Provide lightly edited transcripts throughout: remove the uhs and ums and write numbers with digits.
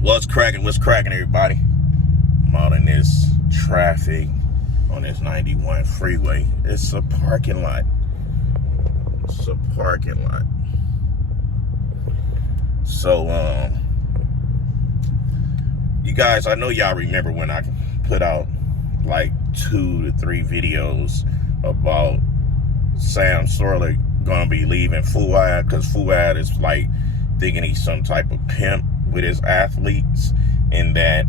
What's cracking, everybody? I'm out in this traffic on this 91 freeway. It's a parking lot. So, you guys, I know y'all remember when I put out like 2 to 3 videos about Sulek gonna be leaving Fuad, because Fuad is like thinking he's some type of pimp with his athletes, and that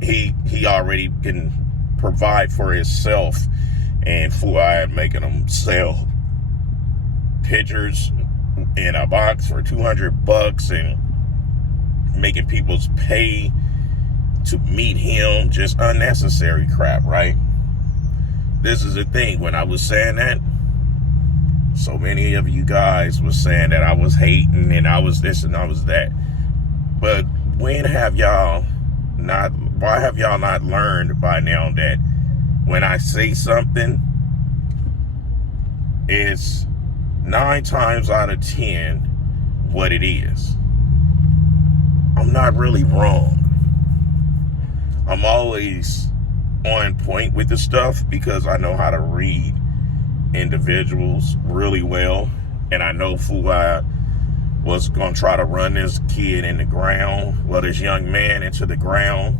he already can provide for himself, and Fuad making him sell pictures in a box for $200 and making people pay to meet him. Just unnecessary crap, right? This is the thing. When I was saying that, so many of you guys were saying that I was hating and I was this and I was that. But why have y'all not learned by now that when I say something, it's 9 times out of 10 what it is? I'm not really wrong. I'm always on point with the stuff because I know how to read individuals really well, and I know Fuad was gonna try to run this kid in the ground, this young man into the ground,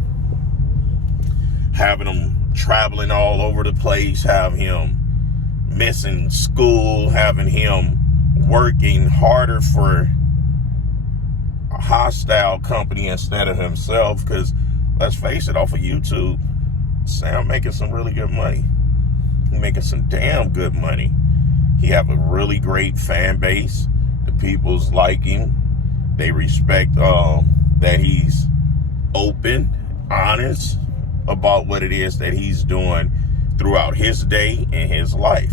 having him traveling all over the place, having him missing school, having him working harder for a hostile company instead of himself. Because let's face it, off of YouTube, Sam making some really good money. He's making some damn good money. He have a really great fan base. The people's like him. They respect that he's open, honest about what it is that he's doing throughout his day and his life.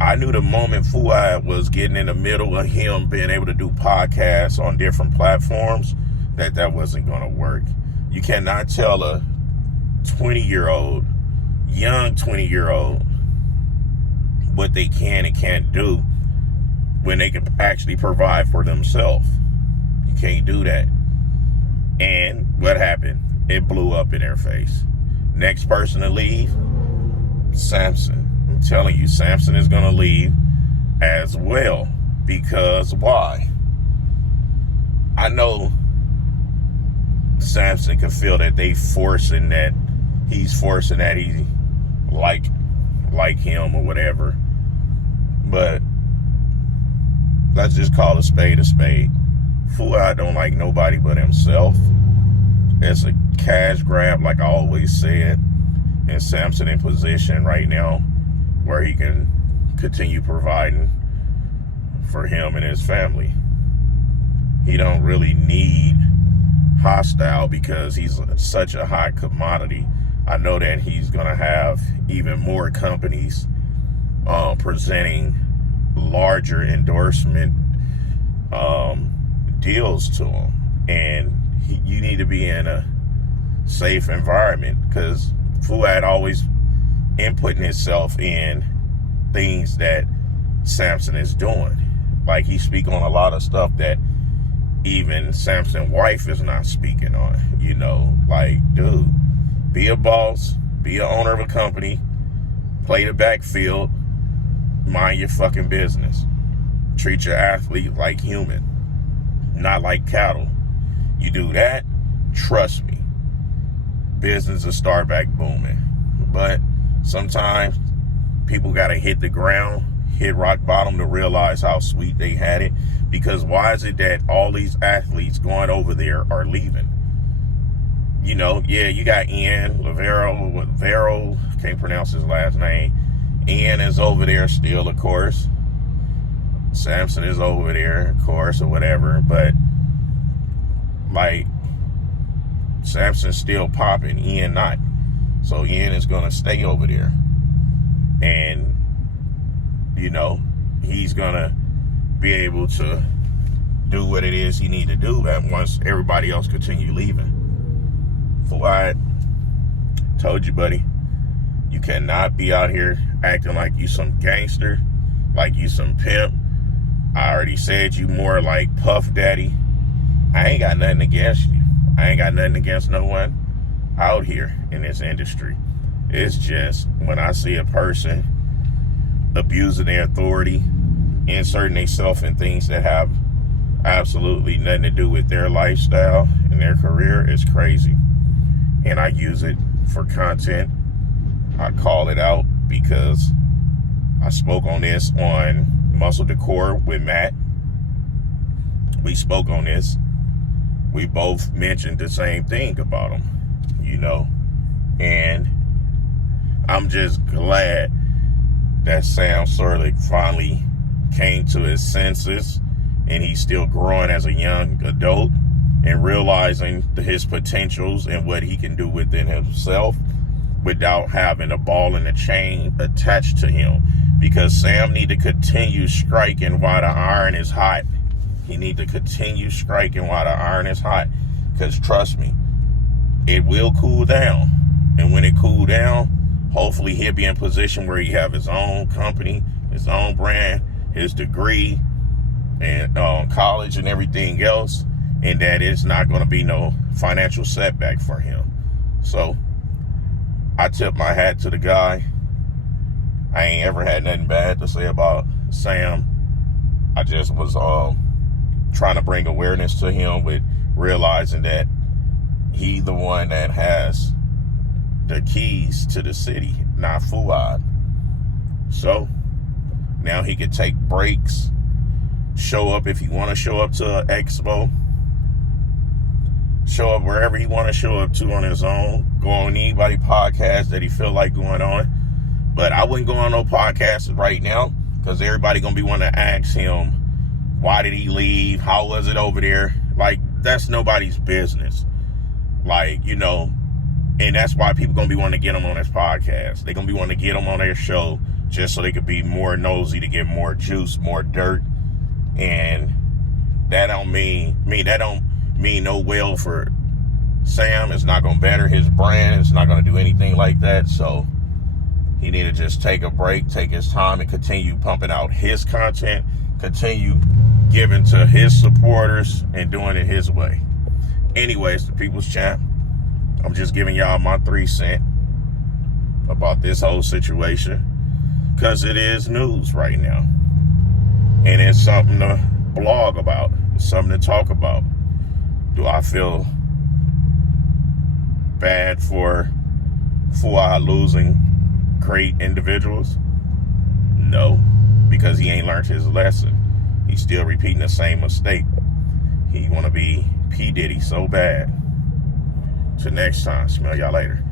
I knew the moment Fuad was getting in the middle of him being able to do podcasts on different platforms that wasn't going to work. You cannot tell a 20-year-old, young 20-year-old, what they can and can't do when they can actually provide for themselves. You can't do that. And what happened? It blew up in their face. Next person to leave, Samson. I'm telling you, Samson is going to leave as well. Because why? I know Samson can feel that he's forcing that he like him or whatever. But let's just call a spade a spade. Fuad don't like nobody but himself. It's a cash grab, like I always said. And Samson in position right now where he can continue providing for him and his family. He don't really need hostile because he's such a high commodity. I know that he's going to have even more companies presenting larger endorsement deals to him. And you need to be in a safe environment, because Fuad always inputting himself in things that Samson is doing. Like, he speak on a lot of stuff that even Samson's wife is not speaking on. You know, like, dude, be a boss, be an owner of a company, play the backfield, mind your fucking business. Treat your athlete like human, not like cattle. You do that, trust me, business will start back booming. But sometimes people gotta hit the ground, hit rock bottom to realize how sweet they had it. Because why is it that all these athletes going over there are leaving? You know, yeah, you got Ian Lavero, can't pronounce his last name. Ian is over there still, of course. Samson is over there, of course, or whatever. But, like, Samson's still popping, Ian not. So Ian is going to stay over there. And, you know, he's going to be able to do what it is he need to do once everybody else continue leaving. Fuad, told you, buddy, you cannot be out here acting like you some gangster, like you some pimp, I already said you more like Puff Daddy. I ain't got nothing against you. I ain't got nothing against no one out here in this industry. It's just when I see a person abusing their authority, inserting themselves in things that have absolutely nothing to do with their lifestyle and their career, it's crazy. And I use it for content. I call it out because I spoke on this on Muscle Decor with Matt. We spoke on this. We both mentioned the same thing about him, you know. And I'm just glad that Sam Sulek finally came to his senses, and he's still growing as a young adult and realizing his potentials and what he can do within himself without having a ball and a chain attached to him. Because Sam need to continue striking while the iron is hot. He need to continue striking while the iron is hot. Because trust me, it will cool down. And when it cool down, hopefully he'll be in position where he have his own company, his own brand, his degree, and college and everything else. And that it's not going to be no financial setback for him. So I tip my hat to the guy. I ain't ever had nothing bad to say about Sam. I just was trying to bring awareness to him with realizing that he the one that has the keys to the city, not Fuad. So now he can take breaks, show up if he want to show up to an expo, show up wherever he want to show up to on his own, go on anybody podcast that he feel like going on. But I wouldn't go on no podcast right now because everybody going to be wanting to ask him, why did he leave? How was it over there? Like, that's nobody's business. Like, you know, and that's why people going to be wanting to get him on this podcast. They're going to be wanting to get him on their show just so they could be more nosy to get more juice, more dirt. And that don't mean no well for Sam. It's not going to better his brand. It's not going to do anything like that. So he need to just take a break, take his time, and continue pumping out his content, continue giving to his supporters, and doing it his way. Anyways, the People's Champ, I'm just giving y'all my 3 cents about this whole situation because it is news right now. And it's something to blog about. It's something to talk about. Do I feel bad for Fuad losing great individuals? No, because he ain't learned his lesson. He's still repeating the same mistake. He want to be P. Diddy so bad. Till next time, smell y'all later.